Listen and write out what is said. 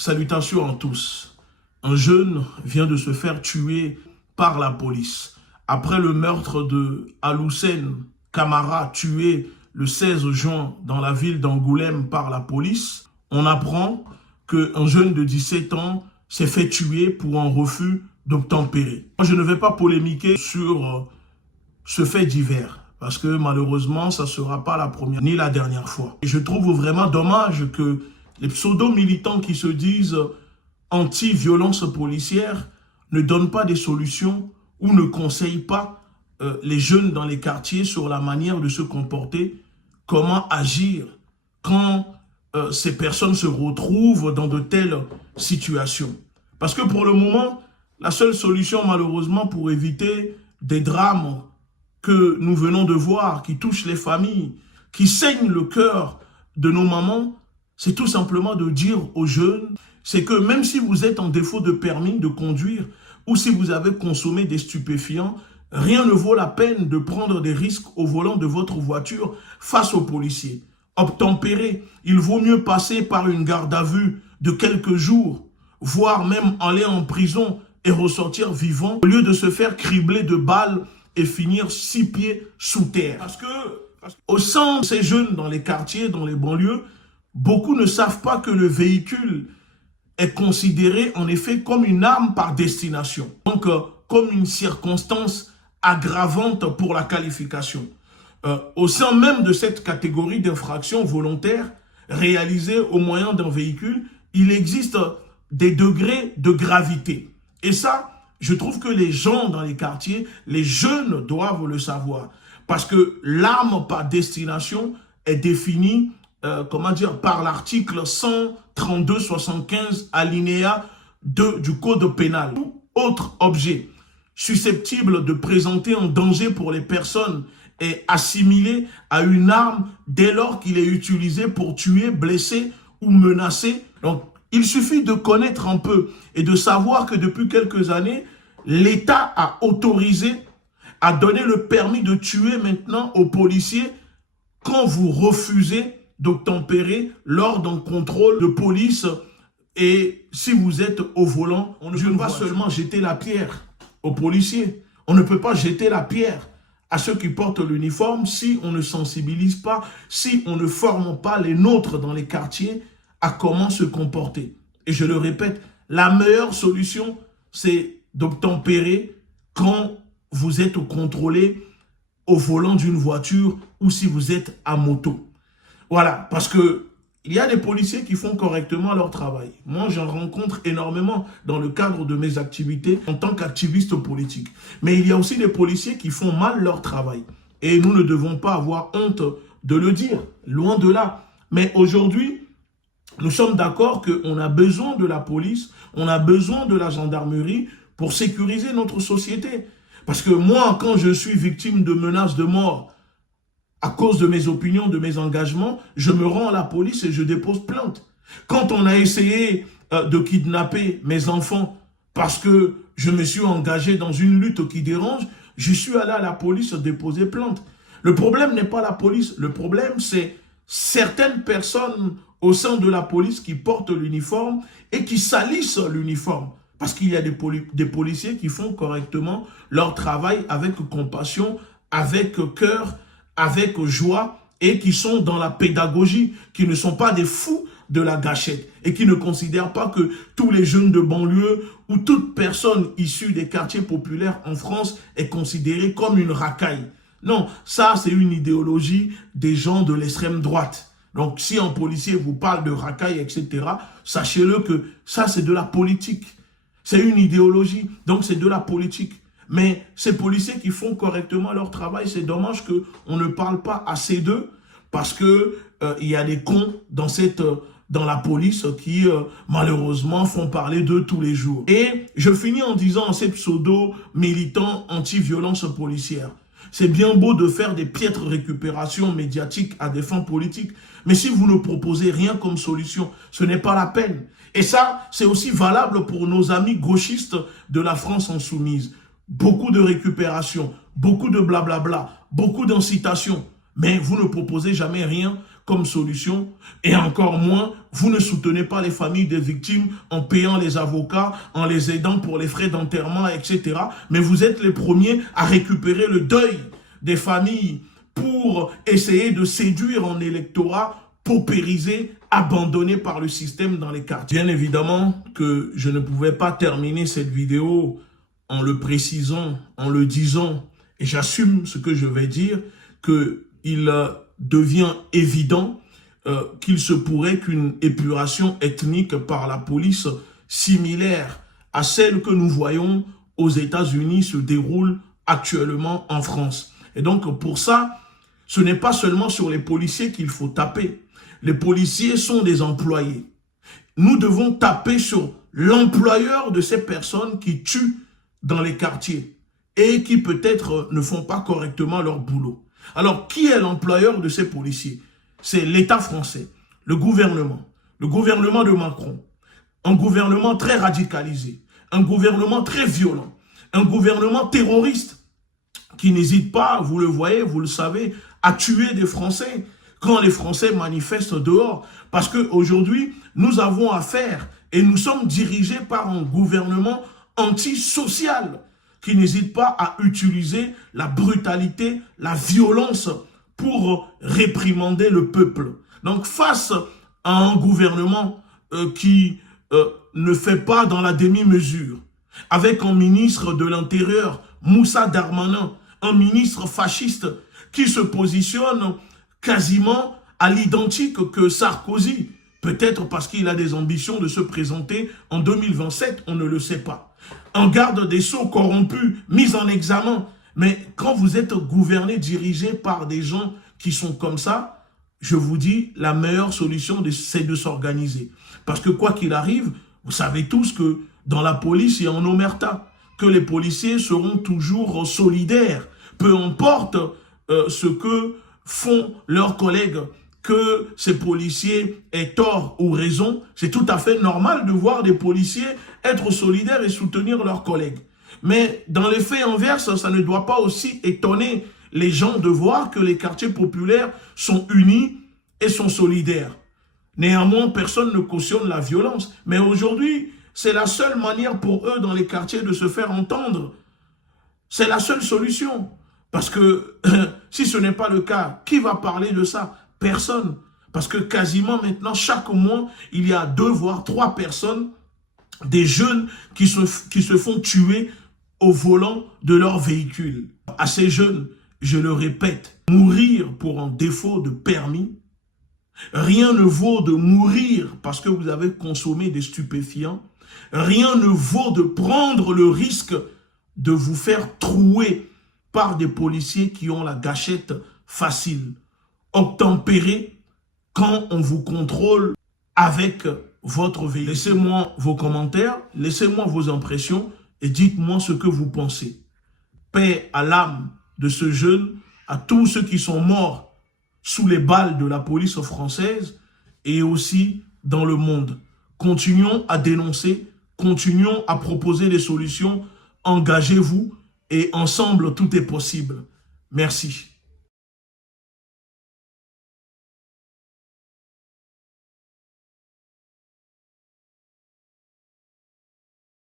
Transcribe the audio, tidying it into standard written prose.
Salutations à tous. Un jeune vient de se faire tuer par la police. Après le meurtre de Aloussen Camara, tué le 16 juin dans la ville d'Angoulême par la police, on apprend qu'un jeune de 17 ans s'est fait tuer pour un refus d'obtempérer. Je ne vais pas polémiquer sur ce fait divers, parce que malheureusement, ça ne sera pas la première ni la dernière fois. Et je trouve vraiment dommage que les pseudo-militants qui se disent anti-violence policière ne donnent pas des solutions ou ne conseillent pas les jeunes dans les quartiers sur la manière de se comporter, comment agir quand ces personnes se retrouvent dans de telles situations. Parce que pour le moment, la seule solution malheureusement pour éviter des drames que nous venons de voir, qui touchent les familles, qui saignent le cœur de nos mamans, c'est tout simplement de dire aux jeunes, c'est que même si vous êtes en défaut de permis de conduire ou si vous avez consommé des stupéfiants, rien ne vaut la peine de prendre des risques au volant de votre voiture face aux policiers. Obtempérer, il vaut mieux passer par une garde à vue de quelques jours, voire même aller en prison et ressortir vivant, au lieu de se faire cribler de balles et finir 6 pieds sous terre. Parce que au sein de ces jeunes dans les quartiers, dans les banlieues, beaucoup ne savent pas que le véhicule est considéré en effet comme une arme par destination. Donc, comme une circonstance aggravante pour la qualification. Au sein même de cette catégorie d'infraction volontaire réalisée au moyen d'un véhicule, il existe des degrés de gravité. Et ça, je trouve que les gens dans les quartiers, les jeunes doivent le savoir. Parce que l'arme par destination est définie par l'article 132-75 alinéa 2 du Code pénal. Tout autre objet susceptible de présenter un danger pour les personnes est assimilé à une arme dès lors qu'il est utilisé pour tuer, blesser ou menacer. Donc, il suffit de connaître un peu et de savoir que depuis quelques années, l'État a autorisé, a donné le permis de tuer maintenant aux policiers quand vous refusez d'obtempérer lors d'un contrôle de police et si vous êtes au volant, on ne peut pas seulement jeter la pierre aux policiers. On ne peut pas jeter la pierre à ceux qui portent l'uniforme si on ne sensibilise pas, si on ne forme pas les nôtres dans les quartiers à comment se comporter. Et je le répète, la meilleure solution, c'est d'obtempérer quand vous êtes contrôlé au volant d'une voiture ou si vous êtes à moto. Voilà, parce que il y a des policiers qui font correctement leur travail. Moi, j'en rencontre énormément dans le cadre de mes activités en tant qu'activiste politique. Mais il y a aussi des policiers qui font mal leur travail. Et nous ne devons pas avoir honte de le dire, loin de là. Mais aujourd'hui, nous sommes d'accord qu'on a besoin de la police, on a besoin de la gendarmerie pour sécuriser notre société. Parce que moi, quand je suis victime de menaces de mort, à cause de mes opinions, de mes engagements, je me rends à la police et je dépose plainte. Quand on a essayé de kidnapper mes enfants parce que je me suis engagé dans une lutte qui dérange, je suis allé à la police déposer plainte. Le problème n'est pas la police, le problème c'est certaines personnes au sein de la police qui portent l'uniforme et qui salissent l'uniforme. Parce qu'il y a des policiers qui font correctement leur travail avec compassion, avec cœur, avec joie et qui sont dans la pédagogie, qui ne sont pas des fous de la gâchette et qui ne considèrent pas que tous les jeunes de banlieue ou toute personne issue des quartiers populaires en France est considérée comme une racaille. Non, ça c'est une idéologie des gens de l'extrême droite. Donc si un policier vous parle de racaille, etc., sachez-le que ça c'est de la politique. C'est une idéologie, donc c'est de la politique. Mais ces policiers qui font correctement leur travail, c'est dommage qu'on ne parle pas assez d'eux parce que il y a des cons dans la police qui malheureusement font parler d'eux tous les jours. Et je finis en disant à ces pseudo-militants anti-violence policière, c'est bien beau de faire des piètres récupérations médiatiques à des fins politiques, mais si vous ne proposez rien comme solution, ce n'est pas la peine. Et ça, c'est aussi valable pour nos amis gauchistes de la France insoumise. Beaucoup de récupération, beaucoup de blablabla, beaucoup d'incitation, mais vous ne proposez jamais rien comme solution. Et encore moins, vous ne soutenez pas les familles des victimes en payant les avocats, en les aidant pour les frais d'enterrement, etc. Mais vous êtes les premiers à récupérer le deuil des familles pour essayer de séduire en électorat paupérisé, abandonné par le système dans les quartiers. Bien évidemment que je ne pouvais pas terminer cette vidéo en le précisant, en le disant, et j'assume ce que je vais dire, qu'il devient évident qu'il se pourrait qu'une épuration ethnique par la police similaire à celle que nous voyons aux États-Unis se déroule actuellement en France. Et donc pour ça, ce n'est pas seulement sur les policiers qu'il faut taper. Les policiers sont des employés. Nous devons taper sur l'employeur de ces personnes qui tuent dans les quartiers et qui peut-être ne font pas correctement leur boulot. Alors, qui est l'employeur de ces policiers? C'est l'État français, le gouvernement de Macron, un gouvernement très radicalisé, un gouvernement très violent, un gouvernement terroriste qui n'hésite pas, vous le voyez, vous le savez, à tuer des Français quand les Français manifestent dehors. Parce qu'aujourd'hui, nous avons affaire et nous sommes dirigés par un gouvernement antisocial qui n'hésite pas à utiliser la brutalité, la violence pour réprimander le peuple. Donc face à un gouvernement qui ne fait pas dans la demi-mesure, avec un ministre de l'Intérieur, Moussa Darmanin, un ministre fasciste qui se positionne quasiment à l'identique que Sarkozy, peut-être parce qu'il a des ambitions de se présenter en 2027, on ne le sait pas. Un garde des Sceaux corrompu, mis en examen. Mais quand vous êtes gouverné, dirigé par des gens qui sont comme ça, je vous dis, la meilleure solution, c'est de s'organiser. Parce que quoi qu'il arrive, vous savez tous que dans la police, il y a un omerta, que les policiers seront toujours solidaires, peu importe ce que font leurs collègues, que ces policiers aient tort ou raison. C'est tout à fait normal de voir des policiers être solidaires et soutenir leurs collègues. Mais dans les faits inverses, ça ne doit pas aussi étonner les gens de voir que les quartiers populaires sont unis et sont solidaires. Néanmoins, personne ne cautionne la violence. Mais aujourd'hui, c'est la seule manière pour eux dans les quartiers de se faire entendre. C'est la seule solution. Parce que si ce n'est pas le cas, qui va parler de ça? Personne. Parce que quasiment maintenant, chaque mois, il y a 2 voire 3 personnes, des jeunes qui se font tuer au volant de leur véhicule. À ces jeunes, je le répète, mourir pour un défaut de permis, rien ne vaut de mourir parce que vous avez consommé des stupéfiants, rien ne vaut de prendre le risque de vous faire trouer par des policiers qui ont la gâchette facile. Obtempérer quand on vous contrôle avec votre véhicule. Laissez-moi vos commentaires, laissez-moi vos impressions et dites-moi ce que vous pensez. Paix à l'âme de ce jeune, à tous ceux qui sont morts sous les balles de la police française et aussi dans le monde. Continuons à dénoncer, continuons à proposer des solutions, engagez-vous et ensemble tout est possible. Merci.